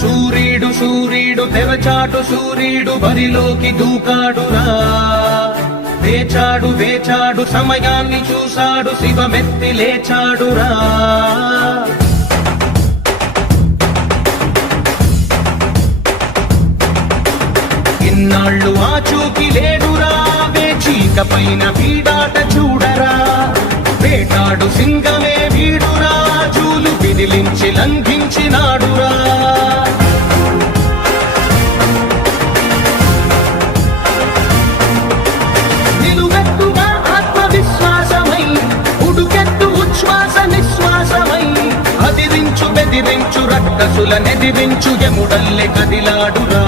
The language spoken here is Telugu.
సూర్యుడు సూర్యుడు తెరచాటు సూర్యుడు బరిలోకి దూకాడురా. వేచాడు వేచాడు సమయాన్ని చూశాడు శివమెత్తి లేచాడురా. ఇన్నాళ్ళు ఆచూకి లేడురా, వేచీక పైన వీడాట చూడరా. వేటాడు సింగమే వీడురా, చూలు విదిలించి లంఘించినాడురా. నిలువెత్తుగా ఆత్మవిశ్వాసమై ఉడుకెత్తు ఉచ్ఛ్వాస నిశ్వాసమై అదిరించు బెదిరించు రక్కసుల నెదిరించు యముడల్లె కదిలాడురా.